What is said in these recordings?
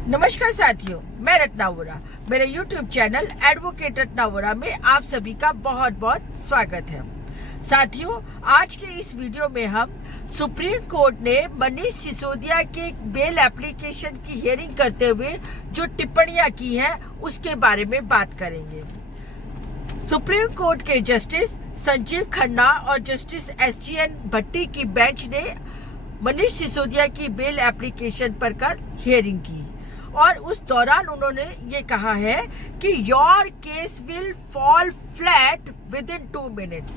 नमस्कार साथियों, मैं रत्ना वोरा। मेरे YouTube channel advocate Ratna Vora में आप सभी का बहुत बहुत स्वागत है। साथियों, आज के इस वीडियो में हम सुप्रीम कोर्ट ने मनीष सिसोदिया के बेल एप्लीकेशन की हियरिंग करते हुए जो टिप्पणियां की हैं उसके बारे में बात करेंगे। सुप्रीम कोर्ट के जस्टिस संजीव खन्ना और जस्टिस SGN भट्टी की बेंच ने मनीष सिसोदिया की बेल एप्लीकेशन पर कर हियरिंग की और उस दौरान उन्होंने ये कहा है कि your case will fall flat with in 2 minutes.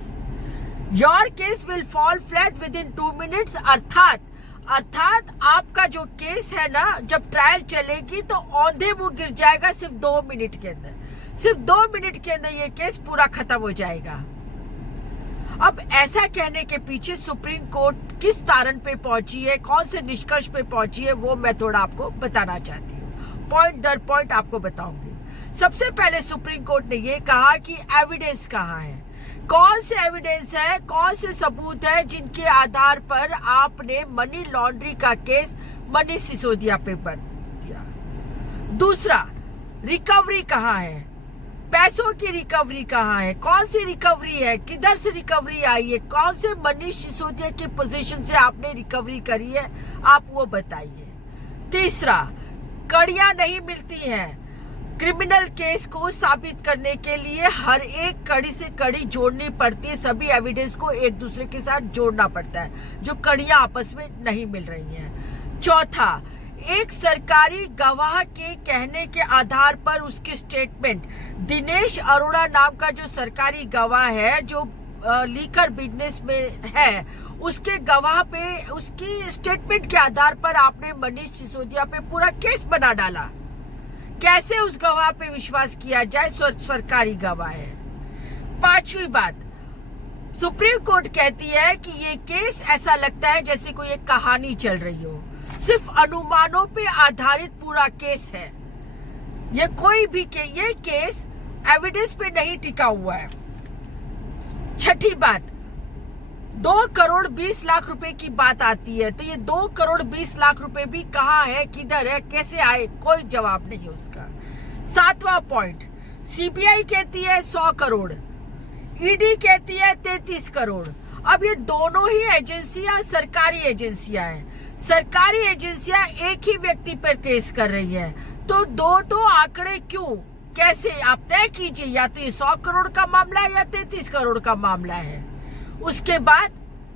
Your case will fall flat with in 2 minutes अर्थात आपका जो केस है ना, जब ट्रायल चलेगी तो औंधे मुंह गिर जाएगा सिर्फ 2 मिनट के अंदर। सिर्फ 2 मिनट के अंदर ये केस पूरा खत्म हो जाएगा। अब ऐसा कहने के पीछे सुप्रीम कोर्ट किस तारण पे पहुंची है, कौन से निष्कर्ष पे पहुंची है, वो मैं थोड़ा आपको बताना चाहती हूँ। पॉइंट दर पॉइंट आपको बताऊंगी। सबसे पहले सुप्रीम कोर्ट ने ये कहा कि एविडेंस कहाँ है, कौन से एविडेंस है, कौन से सबूत है जिनके आधार पर आपने मनी लॉन्ड्रिंग का केस मनीष सिसोदिया पे कर दिया। दूसरा, रिकवरी कहाँ है, पैसों की रिकवरी कहाँ है, कौन सी रिकवरी है, किधर से रिकवरी आई है, कौन से मनीष सिसोदिया की पोजीशन से आपने रिकवरी करी है, आप वो बताइए। तीसरा, कड़ियां नहीं मिलती हैं। क्रिमिनल केस को साबित करने के लिए हर एक कड़ी से कड़ी जोड़नी पड़ती है, सभी एविडेंस को एक दूसरे के साथ जोड़ना पड़ता है, जो कड़ियां आपस में नहीं मिल रही हैं। चौथा, एक सरकारी गवाह के कहने के आधार पर उसकी स्टेटमेंट, दिनेश अरोड़ा नाम का जो सरकारी गवाह है जो लीकर बिजनेस में है, उसके गवाह पे, उसकी स्टेटमेंट के आधार पर आपने मनीष सिसोदिया पे पूरा केस बना डाला। कैसे उस गवाह पे विश्वास किया जाए, सरकारी गवाह है। पांचवी बात, सुप्रीम कोर्ट कहती है कि ये केस ऐसा लगता है जैसे कोई एक कहानी चल रही हो, सिर्फ अनुमानों पे आधारित पूरा केस है। ये कोई भी ये केस एविडेंस पे नहीं टिका हुआ है। छठी बात, 2 करोड़ 20 लाख रुपए की बात आती है तो ये 2 करोड़ 20 लाख रुपए भी कहाँ है, किधर है, कैसे आए, कोई जवाब नहीं है उसका। 7वां पॉइंट, CBI कहती है 100 करोड़, ED कहती है 33 करोड़। अब ये दोनों ही एजेंसियां सरकारी एजेंसियां हैं। सरकारी एजेंसियां एक ही व्यक्ति पर केस कर रही है, तो दो आंकड़े क्यों, कैसे, आप तय कीजिए। या तो ये 100 करोड़ का मामला है या 33 करोड़ का मामला है। उसके बाद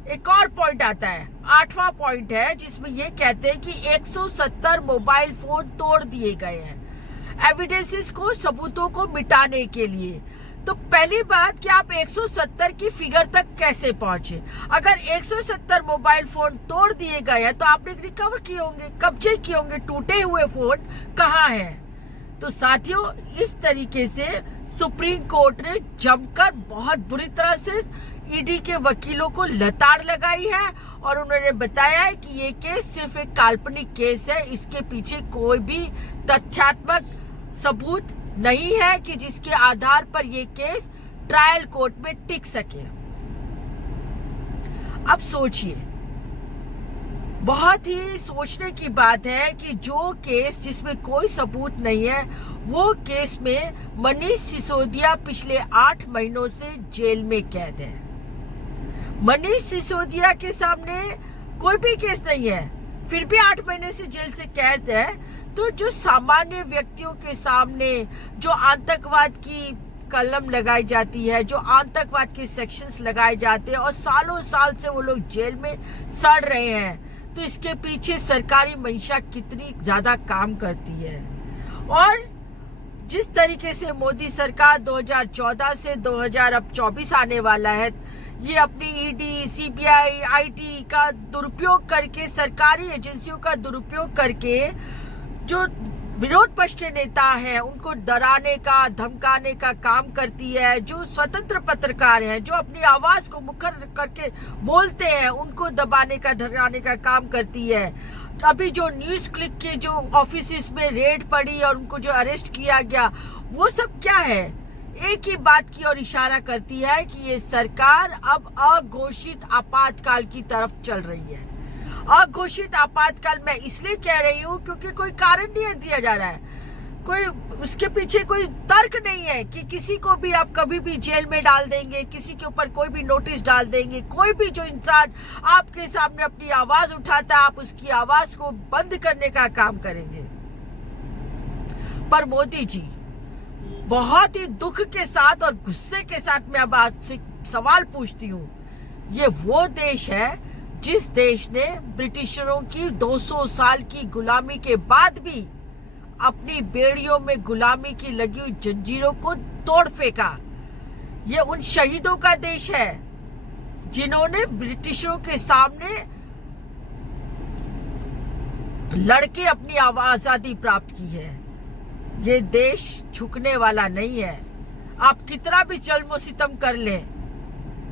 एक और पॉइंट आता है, 8वां पॉइंट है, जिसमें ये कहते हैं कि 170 मोबाइल फोन तोड़ दिए गए हैं एविडेंसेस को, सबूतों को मिटाने के लिए। तो पहली बात कि आप 170 की फिगर तक कैसे पहुंचे। अगर 170 मोबाइल फोन तोड़ दिए गए हैं तो आपने रिकवर किए होंगे, कब्जे किए होंगे, टूटे हुए फोन कहाँ हैं। तो साथियों, इस तरीके से सुप्रीम कोर्ट ने जमकर बहुत बुरी तरह से ED के वकीलों को लताड़ लगाई है और उन्होंने बताया है कि ये केस सिर्फ एक काल्पनिक केस है, इसके पीछे कोई भी तथ्यात्मक सबूत नहीं है कि जिसके आधार पर ये केस ट्रायल कोर्ट में टिक सके। अब सोचिए, बहुत ही सोचने की बात है कि जो केस जिसमें कोई सबूत नहीं है, वो केस में मनीष सिसोदिया पिछले 8 महीनों से जेल में कैद है। मनीष सिसोदिया के सामने कोई भी केस नहीं है, फिर भी 8 महीने से जेल से कैद है। तो जो सामान्य व्यक्तियों के सामने जो आतंकवाद की कलम लगाई जाती है, जो आतंकवाद के सेक्शंस लगाए जाते हैं और सालों साल से वो लोग जेल में सड़ रहे हैं, तो इसके पीछे सरकारी मंशा कितनी ज्यादा काम करती है। और जिस तरीके से मोदी सरकार 2014 से 2024 आने वाला है, ये अपनी ED, CBI, IT का दुरुपयोग करके, सरकारी एजेंसियों का दुरुपयोग करके जो विरोध पक्ष के नेता हैं उनको डराने का, धमकाने का काम करती है। जो स्वतंत्र पत्रकार हैं, जो अपनी आवाज को मुखर करके बोलते हैं, उनको दबाने का, डराने का काम करती है। अभी जो न्यूज क्लिक के जो ऑफिस में रेड पड़ी और उनको जो अरेस्ट किया गया, वो सब क्या है, एक ही बात की ओर इशारा करती है कि ये सरकार अब अघोषित आपातकाल की तरफ चल रही है। अघोषित आपातकाल मैं इसलिए कह रही हूँ क्योंकि कोई कारण नहीं दिया जा रहा है, कोई उसके पीछे कोई तर्क नहीं है कि किसी को भी आप कभी भी जेल में डाल देंगे, किसी के ऊपर कोई भी नोटिस डाल देंगे। कोई भी जो इंसान आपके सामने अपनी आवाज उठाता है, आप उसकी आवाज को बंद करने का काम करेंगे। पर मोदी जी, बहुत ही दुख के साथ और गुस्से के साथ मैं अब आपसे सवाल पूछती हूँ, ये वो देश है जिस देश ने ब्रिटिशरों की 200 साल की गुलामी के बाद भी अपनी बेड़ियों में गुलामी की लगी हुई जंजीरों को तोड़ फेंका। ये उन शहीदों का देश है जिन्होंने ब्रिटिशरों के सामने लड़के अपनी आजादी प्राप्त की है। ये देश झुकने वाला नहीं है। आप कितना भी जुल्म सितम कर लें,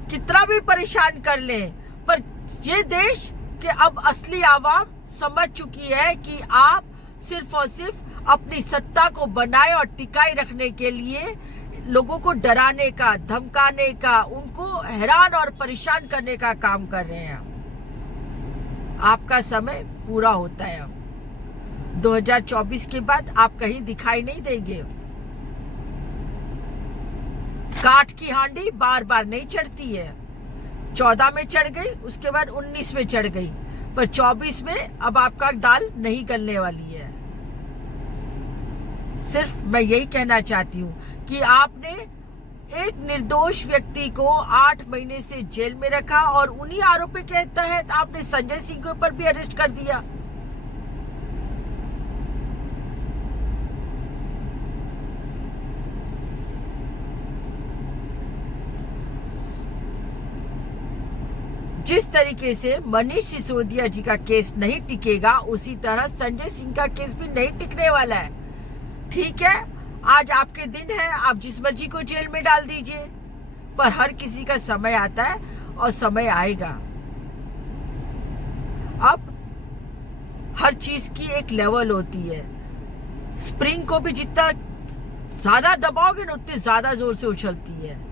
कितना भी परेशान कर लें, पर ये देश के अब असली आवाम समझ चुकी है कि आप सिर्फ और सिर्फ अपनी सत्ता को बनाए और टिकाए रखने के लिए लोगों को डराने का, धमकाने का, उनको हैरान और परेशान करने का काम कर रहे हैं। आपका समय पूरा होता है। अब 2024 के बाद आप कहीं दिखाई नहीं देंगे। काठ की हांडी बार बार नहीं चढ़ती है। 14 में चढ़ गई, उसके बाद 19 में चढ़ गई, पर 24 में अब आपका दाल नहीं गलने वाली है। सिर्फ मैं यही कहना चाहती हूँ कि आपने एक निर्दोष व्यक्ति को 8 महीने से जेल में रखा और उन्हीं आरोपी के तहत आपने संजय सिंह के ऊपर भी अरेस्ट कर दिया। जिस तरीके से मनीष सिसोदिया जी का केस नहीं टिकेगा, उसी तरह संजय सिंह का केस भी नहीं टिकने वाला है। ठीक है, आज आपके दिन है, आप जिस मर्जी को जेल में डाल दीजिए, पर हर किसी का समय आता है और समय आएगा। अब हर चीज की एक लेवल होती है। स्प्रिंग को भी जितना ज्यादा दबाओगे ना, उतनी ज्यादा जोर से उछलती है।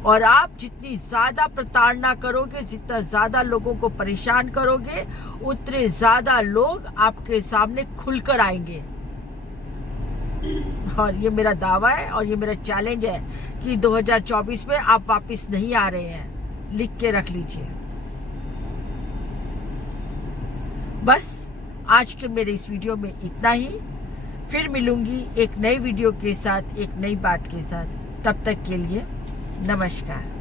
और आप जितनी ज्यादा प्रताड़ना करोगे, जितना ज्यादा लोगों को परेशान करोगे, उतने ज्यादा लोग आपके सामने खुलकर आएंगे। और ये मेरा दावा है और ये मेरा चैलेंज है कि 2024 में आप वापस नहीं आ रहे हैं। लिख के रख लीजिए। बस आज के मेरे इस वीडियो में इतना ही। फिर मिलूंगी एक नई वीडियो के साथ, एक नई बात के साथ। तब तक के लिए नमस्कार।